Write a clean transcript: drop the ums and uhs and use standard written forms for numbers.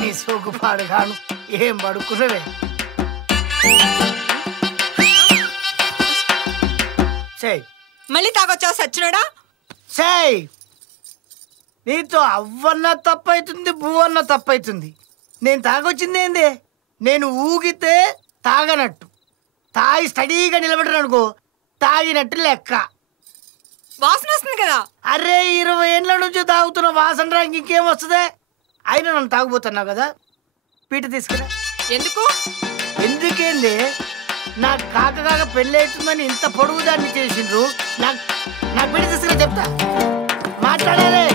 నీ సోకు పాడుగాను ఏం పడుకున్నవే చెయ్ మళ్ళీ తాగొచ్చావు సచ్చినోడా చెయ్ నీతో అవ్వన్న తప్పైతుంది బువ్వన్న తప్పైతుంది నేను తాగొచ్చింది ఏంది నేను ఊగితే తాగనట్టు తాగి స్టడీగా నిలబడ్డాను అనుకో తాగినట్టు లెక్క వాసన వస్తుంది కదా అరే 20 ఏళ్ళ నుంచి తాగుతున్న వాసన రాకి ఇంకేం వస్తుంది అయినా నన్ను తాగుపోతున్నావు కదా పీట తీసుకురా ఎందుకు ఎందుకేంది నాకు కాక పెళ్ళి అవుతుందని ఇంత పొడుగు దాన్ని చేసిండ్రు నాకు పీట తీసుకురా చెప్తా మాట్లాడాలి